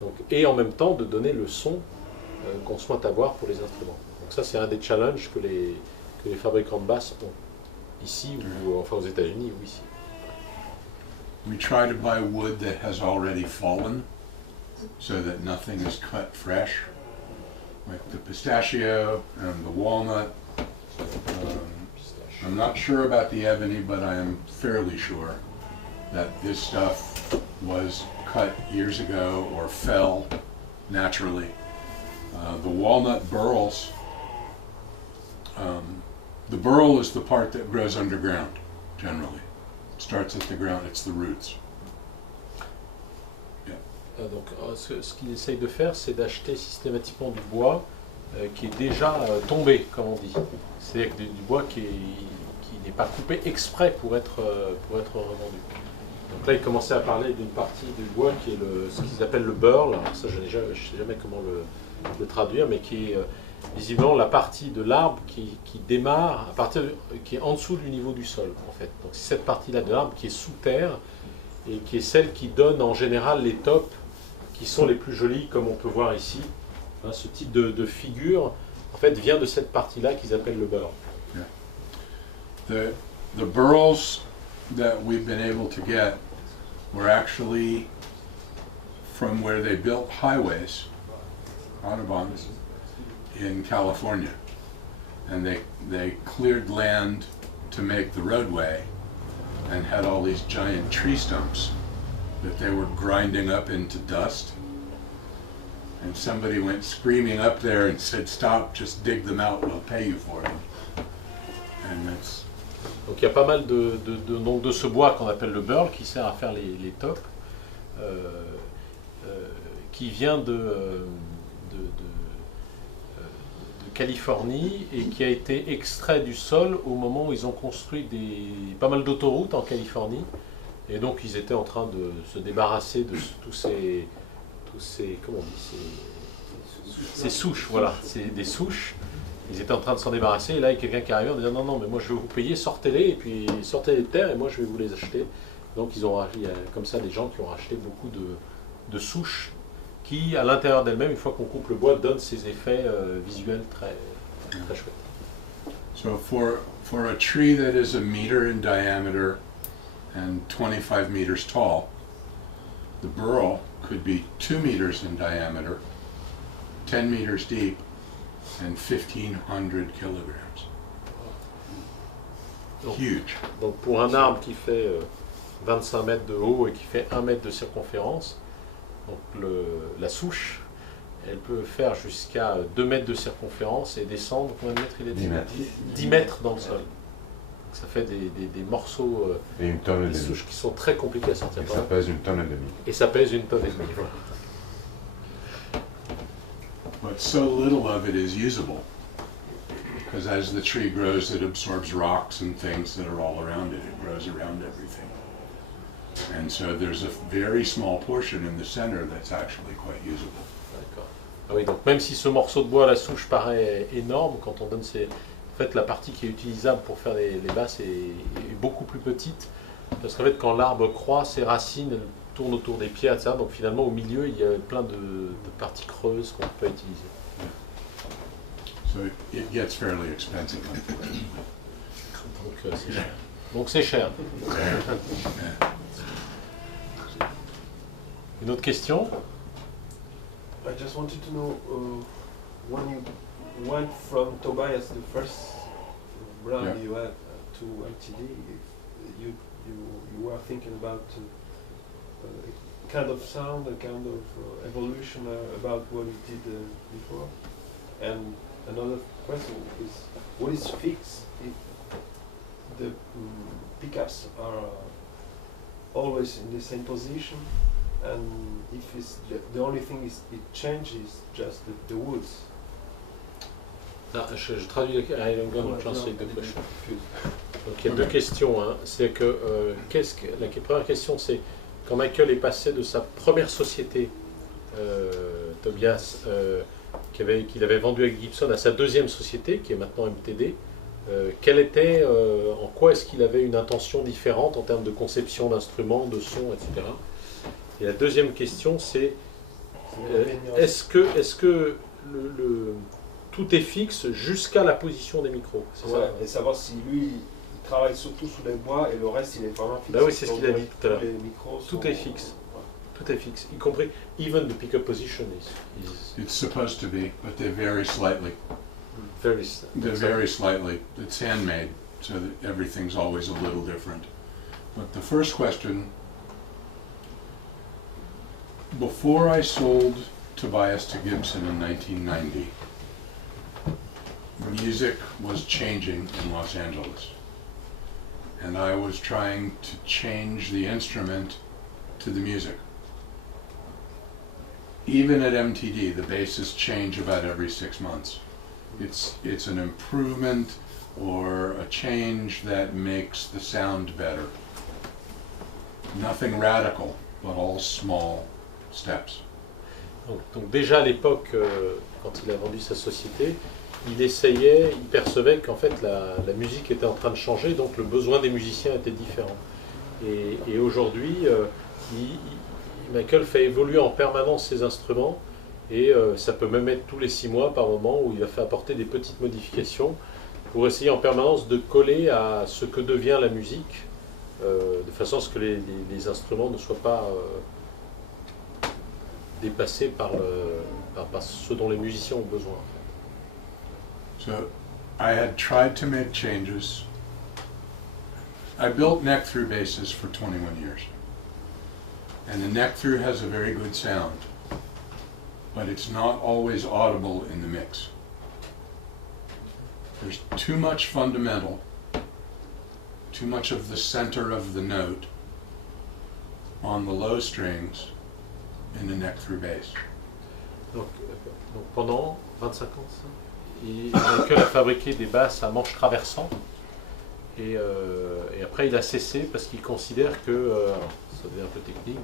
Donc, et en même temps de donner le son qu'on souhaite avoir pour les instruments. Donc ça, c'est un des challenges que les fabricants de basses ont, ici ou enfin aux États-Unis ou ici. We try to buy wood that has already fallen so that nothing is cut fresh, like the pistachio and the walnut. I'm not sure about the ebony, but I am fairly sure that this stuff was cut years ago or fell naturally. The walnut burls, the burl is the part that grows underground, generally. It starts at the ground, it's the roots. Donc, ce qu'il essaye de faire, c'est d'acheter systématiquement du bois qui est déjà tombé, comme on dit. C'est-à-dire du bois qui n'est pas coupé exprès pour être revendu. Donc là, il commençait à parler d'une partie du bois qui est ce qu'ils appellent le burl. Alors ça, je ne sais jamais comment le traduire, mais qui est visiblement la partie de l'arbre qui démarre, qui est en dessous du niveau du sol, en fait. Donc c'est cette partie-là de l'arbre qui est sous terre et qui est celle qui donne en général les tops qui sont les plus jolies, comme on peut voir ici. Hein, ce type de figure, en fait, vient de cette partie-là qu'ils appellent le burl. Yeah. The burls that we've been able to get were actually from where they built highways, autobahns, in California. And they cleared land to make the roadway and had all these giant tree stumps that they were grinding up into dust. And somebody went screaming up there and said, "Stop, just dig them out, we'll pay you for them." And that's... Donc il y a pas mal de ce bois qu'on appelle le burl qui sert à faire les tops, qui vient de Californie et qui a été extrait du sol au moment où ils ont construit pas mal d'autoroutes en Californie. Et donc ils étaient en train de se débarrasser de tous ces comment on dit, ces souches, voilà, c'est des souches. Ils étaient en train de s'en débarrasser et là il y a quelqu'un qui arrive en disant non mais moi je vais vous payer, sortez-les et puis sortez les terres et moi je vais vous les acheter. Donc il y a comme ça des gens qui ont racheté beaucoup de souches qui à l'intérieur d'elles-mêmes, une fois qu'on coupe le bois, donnent ces effets visuels très chouettes. So for a tree that is a meter in diameter and 25 meters tall, the burl could be 2 meters in diameter, 10 meters deep, and 1,500 kilograms. Huge. Donc pour un arbre qui fait 25 mètres de haut et qui fait 1 mètre de circonférence, donc la souche, elle peut faire jusqu'à 2 mètres de circonférence et descendre, combien de mètres il est 10 mètres. 10 mètres dans le sol. Donc ça fait des morceaux et une tonne et des demie. souches qui sont très compliqués à sortir. Et ça pèse une tonne et demie. Et ça pèse 1,5 tonne. Voilà. But so little of it is usable, because as the tree grows, it absorbs rocks and things that are all around it. It grows around everything. And so there's a very small portion in the center that's actually quite usable. D'accord. Ah oui, donc même si ce morceau de bois à la souche paraît énorme, quand on donne en fait, la partie qui est utilisable pour faire les basses est beaucoup plus petite, parce qu'en fait, quand l'arbre croît, ses racines tournent autour des pieds, etc. Donc finalement, au milieu, il y a plein de parties creuses qu'on peut utiliser. So it gets fairly expensive, unfortunately. Donc c'est cher. Donc c'est cher. Une autre question? I just wanted to know when you went from Tobias, the first brand Yeah. you had, to MTD, you were thinking about kind of sound, a kind of evolution about what you did before. And another question is, what is fixed if the pickups are always in the same position, and if it's the only thing is it changes just the woods? Je traduis, I'm going to translate the question. Donc il y a deux questions. Hein. C'est que, la première question, c'est quand Michael est passé de sa première société, Tobias, qu'il avait vendu avec Gibson, à sa deuxième société, qui est maintenant MTD, en quoi est-ce qu'il avait une intention différente en termes de conception d'instruments, de son, etc. Et la deuxième question, c'est est-ce que tout est fixe jusqu'à la position des micros, c'est Ouais, ça? et savoir si lui, il travaille surtout sous les bois et le reste, il est vraiment fixe. Bah oui, c'est ce qu'il a dit tout à l'heure. Les micros Tout sont- est fixe. Tout est fixe, y compris even the pickup position is It's supposed to be, but they vary slightly. very. They vary slightly. It's handmade, so that everything's always a little different. But the first question, before I sold Tobias to Gibson in 1990, music was changing in Los Angeles. And I was trying to change the instrument to the music. Even at MTD, the basses change about every 6 months. It's an improvement or a change that makes the sound better. Nothing radical, but all small steps. Donc déjà à l'époque, quand il a vendu sa société, il percevait qu'en fait la musique était en train de changer, donc le besoin des musiciens était différent. Et aujourd'hui, Michael fait évoluer en permanence ses instruments, et ça peut même être tous les 6 mois par moment où il va faire apporter des petites modifications pour essayer en permanence de coller à ce que devient la musique, de façon à ce que les instruments ne soient pas dépassés par ce dont les musiciens ont besoin. So I had tried to make changes. I built neck-through basses for 21 years. And the neck-through has a very good sound, but it's not always audible in the mix. There's too much fundamental, too much of the center of the note on the low strings in the neck-through bass. Donc pendant 25 ans, ça, Michael a fabriqué des basses à manches traversant, et après il a cessé parce qu'il considère que, ça devient un peu technique,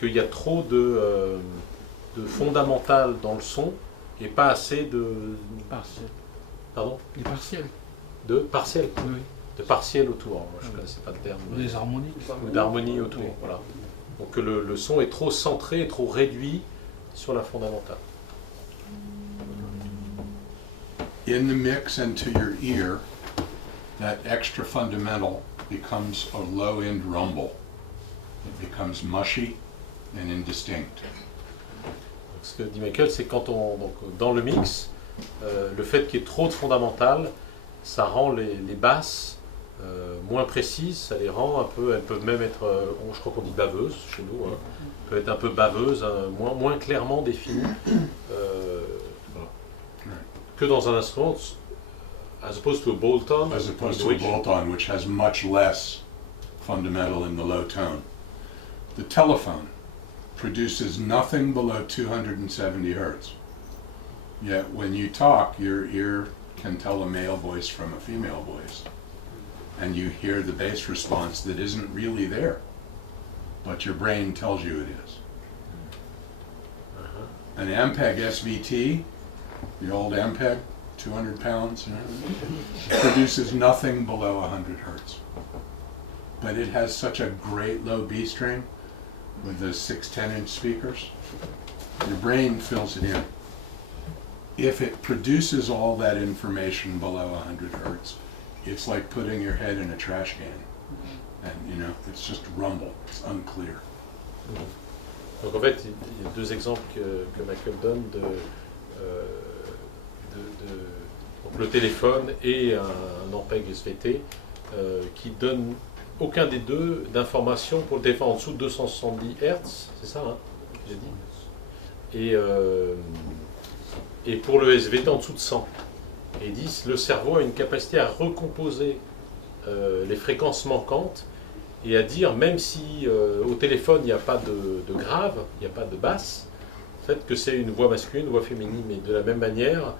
qu'il y a trop de fondamental dans le son et pas assez de... Partiel. Pardon? Les partiels. De partiel. Oui. De partiel autour. Moi, je ne connaissais pas le terme. Des harmoniques. Ou d'harmonie autour. Voilà. Donc le son est trop centré, trop réduit sur la fondamentale. In the mix and to your ear, that extra fundamental becomes a low-end rumble. It becomes mushy and indistinct. Donc, ce que dit Michael, c'est quand dans le mix, le fait qu'il y ait trop de fondamentales, ça rend les basses moins précises, ça les rend un peu, elles peuvent même être, je crois qu'on dit baveuses chez nous, hein, peuvent être un peu baveuses, moins clairement définies que dans un instrument, as opposed to a bolt-on, As opposed to a bolt-on, which has much less fundamental in the low tone. The telephone produces nothing below 270 hertz. Yet when you talk, your ear can tell a male voice from a female voice. And you hear the bass response that isn't really there, but your brain tells you it is. An Ampeg SVT, the old Ampeg, 200 pounds, produces nothing below 100 hertz. But it has such a great low B string with those 6 10-inch speakers. Your brain fills it in. If it produces all that information below 100 hertz, it's like putting your head in a trash can. And it's just rumble, it's unclear. Donc en fait, il y a 2 exemples que Michael donne donc le téléphone et un Ampeg SVT qui donnent aucun des deux d'informations pour le téléphone en dessous de 270 Hz, c'est ça, hein, j'ai dit. Et pour le SVT en dessous de 100. Et ils disent le cerveau a une capacité à recomposer les fréquences manquantes et à dire, même si au téléphone il n'y a pas de grave, il n'y a pas de basse, fait que c'est une voix masculine, une voix féminine, mais de la même manière,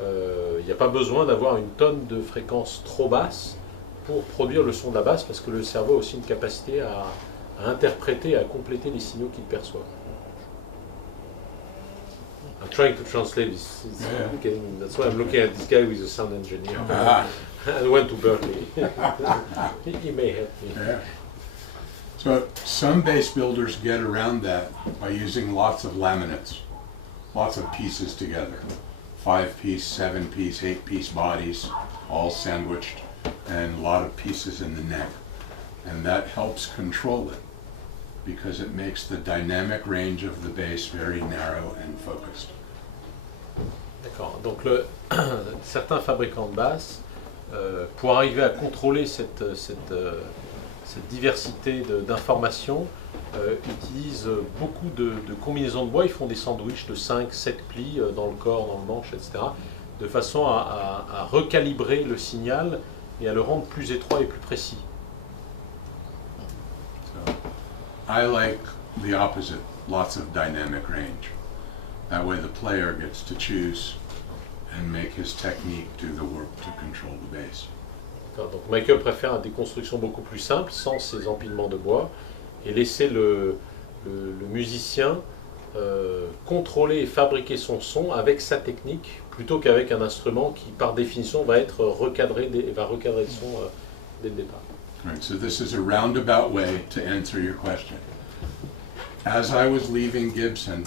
il n'y a pas besoin d'avoir une tonne de fréquences trop basses pour produire le son de la basse, parce que le cerveau a aussi une capacité à interpréter, à compléter les signaux qu'il perçoit. I'm trying to translate this. That's why I'm looking at this guy who is a sound engineer. And went to Berkeley. he may help me. Yeah. So some bass builders get around that by using lots of laminates. lots of pieces together. 5-piece, 7-piece, 8-piece bodies, all sandwiched, and a lot of pieces in the neck. And that helps control it because it makes the dynamic range of the bass very narrow and focused. D'accord. Donc certains fabricants de basses, pour arriver à contrôler cette diversité d'informations, utilisent beaucoup de combinaisons de bois. Ils font des sandwichs de 5-7 plis dans le corps, dans le manche, etc. de façon à recalibrer le signal et à le rendre plus étroit et plus précis. So, I like the opposite, lots of dynamic range. That way the player gets to choose and make his technique do the work to control the bass. Donc Michael préfère des constructions beaucoup plus simples, sans ces empilements de bois, et laisser le musicien contrôler et fabriquer son son avec sa technique, plutôt qu'avec un instrument qui, par définition, va être recadré, va recadrer le son dès le départ. Right, so this is a roundabout way to answer your question. As I was leaving Gibson,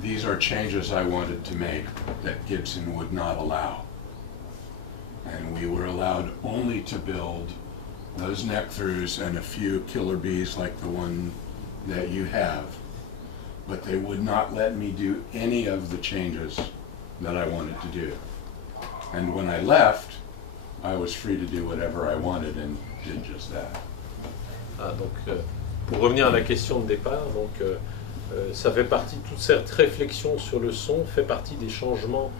these are changes I wanted to make that Gibson would not allow. And we were allowed only to build those neck throughs and a few killer bees like the one that you have. But they would not let me do any of the changes that I wanted to do. And when I left, I was free to do whatever I wanted and did just that. Pour revenir à la question de départ, ça fait partie, toute cette réflexion sur le son fait partie des changements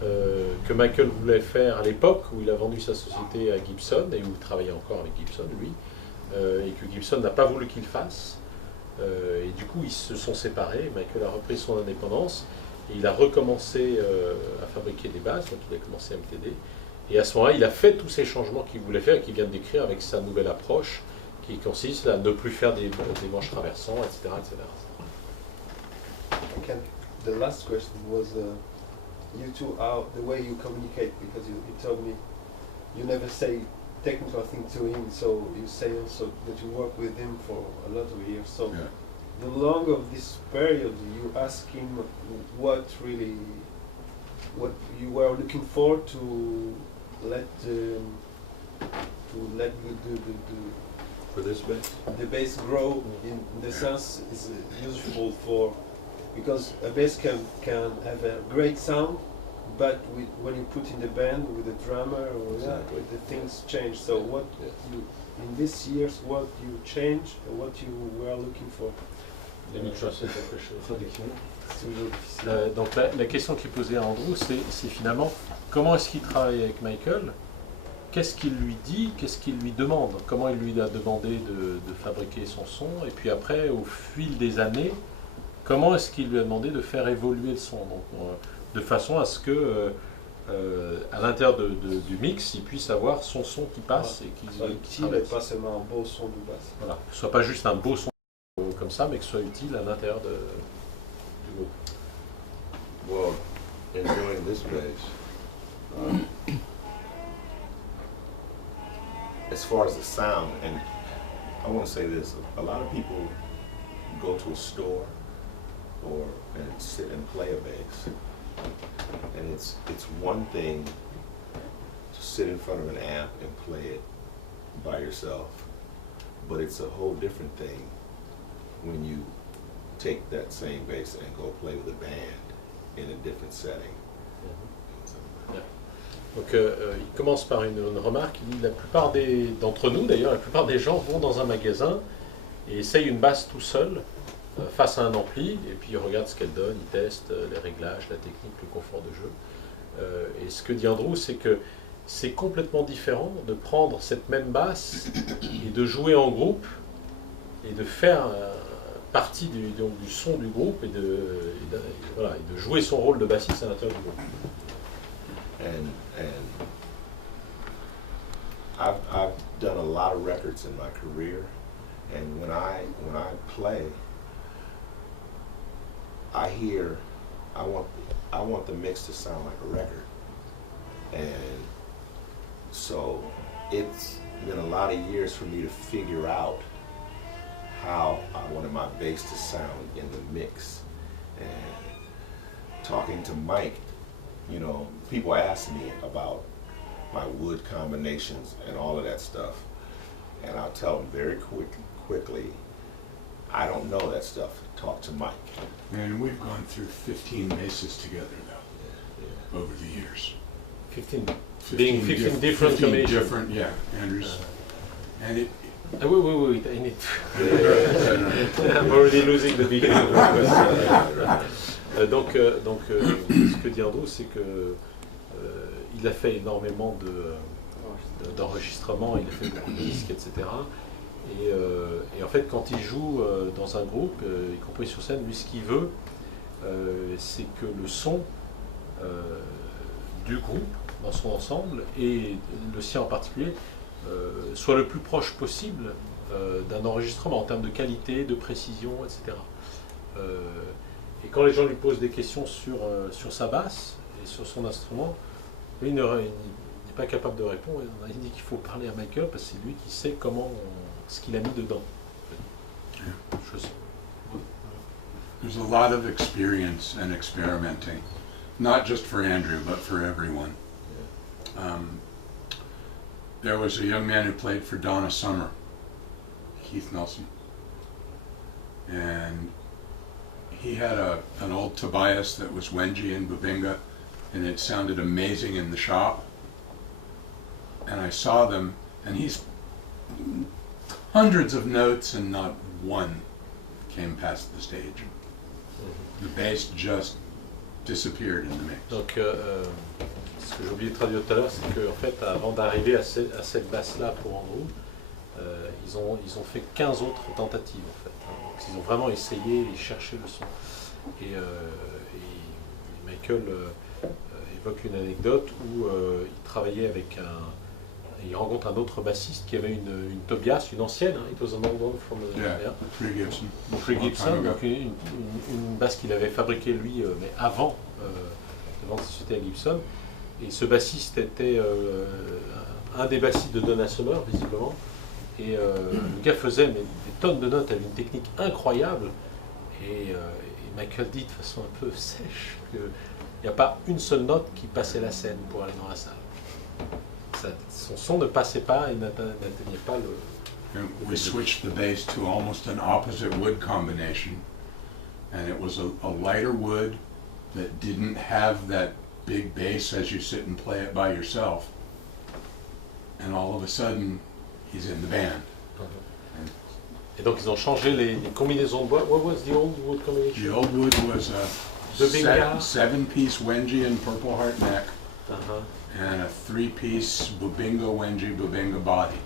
que Michael voulait faire à l'époque où il a vendu sa société à Gibson et où il travaillait encore avec Gibson, lui, et que Gibson n'a pas voulu qu'il fasse. Et du coup, ils se sont séparés. Michael a repris son indépendance et il a recommencé à fabriquer des basses, donc il a commencé MTD. Et à ce moment-là, il a fait tous ces changements qu'il voulait faire et qu'il vient de décrire avec sa nouvelle approche qui consiste à ne plus faire des manches traversants, etc. etc. Okay. The last question was you two, the way you communicate, because you told me you never say technical thing to him, so you say also that you work with him for a lot of years. So Yeah. the long of this period, you ask him what you were looking for to let For this bass? the bass grow in the sense is useful for, because a bass can have a great sound, but when you put in the band with the drummer or Exactly. the things change. So what you in these years, what you change and what you were looking for? Donc la question qui est posée à Andrew, c'est finalement comment est-ce qu'il travaille avec Michael, qu'est-ce qu'il lui dit, qu'est-ce qu'il lui demande, comment il lui a demandé de fabriquer son son, et puis après, au fil des années, comment est-ce qu'il lui a demandé de faire évoluer le son, donc, de façon à ce que à l'intérieur du mix, il puisse avoir son son qui passe et qui Utile et pas seulement un beau son de basse. voilà, que ce soit pas juste un beau son comme ça, mais que ce soit utile à l'intérieur du groupe. Well, in doing this bass, as far as the sound, and I want to say this, a lot of people go to a store and sit and play a bass, and it's one thing to sit in front of an amp and play it by yourself, but it's a whole different thing when you take that same bass and go play with a band in a different setting. Donc il commence par une remarque, il dit la plupart d'entre nous d'ailleurs, la plupart des gens vont dans un magasin et essayent une basse tout seul face à un ampli et puis ils regardent ce qu'elle donne, ils testent les réglages, la technique, le confort de jeu. Et ce que dit Andrew, c'est que c'est complètement différent de prendre cette même basse et de jouer en groupe et de faire partie du son du groupe et de jouer son rôle de bassiste à l'intérieur du groupe. And I've done a lot of records in my career, and when I play, I want the mix to sound like a record, and so it's been a lot of years for me to figure out how I wanted my bass to sound in the mix, and talking to Mike, you know, people ask me about my wood combinations and all of that stuff, and I'll tell them very quickly, I don't know that stuff. Talk to Mike. And we've gone through 15 bases together though, over the years. 15 being 15 different 15 combinations. different, yeah, Andrews. And it, Wait, I need to... I'm already losing the beginning of the question. Ce que dit Andrew, c'est que il a fait énormément d'enregistrements, il a fait beaucoup de disques, etc. Et en fait, quand il joue dans un groupe, y compris sur scène, lui, ce qu'il veut, c'est que le son du groupe, dans son ensemble, et le sien en particulier, soit le plus proche possible d'un enregistrement en termes de qualité, de précision, etc. Et quand les gens lui posent des questions sur sa basse et sur son instrument, lui, il n'est pas capable de répondre. Il dit qu'il faut parler à Michael parce que c'est lui qui sait ce qu'il a mis dedans. Je sais. there's a lot of experience and experimenting, not just for Andrew, but for everyone. There was a young man who played for Donna Summer, Keith Nelson, and he had an old Tobias that was Wenji and Bubinga, and it sounded amazing in the shop. And I saw them, and he's hundreds of notes and not one came past the stage. The bass just disappeared in the mix. Donc, ce que j'ai oublié de traduire tout à l'heure, c'est qu'en fait, avant d'arriver à cette basse-là pour Andrew, ils ont fait 15 autres tentatives, en fait. Donc, ils ont vraiment essayé et cherché le son. Et Michael évoque une anecdote où il travaillait avec il rencontre un autre bassiste qui avait une Tobias, une ancienne, hein, it was an old one from Free Gibson. Free Long Gibson, time ago. donc une basse qu'il avait fabriquée lui, mais avant de vendre sa société à Gibson. Et ce bassiste était un des bassistes de Donna Summer, visiblement. Et le gars faisait des tonnes de notes, avait une technique incroyable. Et Michael dit de façon un peu sèche qu'il n'y a pas une seule note qui passait la scène pour aller dans la salle. Son son ne passait pas et n'atteignait pas le... And we switched the bass to almost an opposite wood combination, and it was a lighter wood that didn't have that big bass as you sit and play it by yourself. And all of a sudden, he's in the band. Et donc ils ont changé les combinaisons de bois. What was the old wood combination? The old wood was a Bubinga. seven-piece Wenji and Purple Heart neck, Uh-huh. and a three-piece Bubinga Wenji Bubinga body.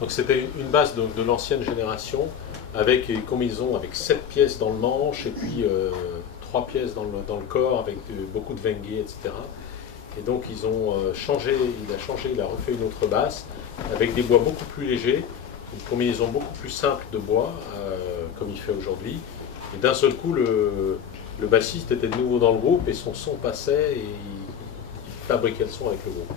Donc c'était une base de l'ancienne génération avec une combinaison avec 7 pièces dans le manche et puis 3 pièces dans le corps avec beaucoup de Wenge, etc. Et donc ils ont changé, il a refait une autre basse avec des bois beaucoup plus légers, une combinaison beaucoup plus simple de bois comme il fait aujourd'hui. Et d'un seul coup le bassiste était de nouveau dans le groupe et son son passait et il fabriquait le son avec le groupe.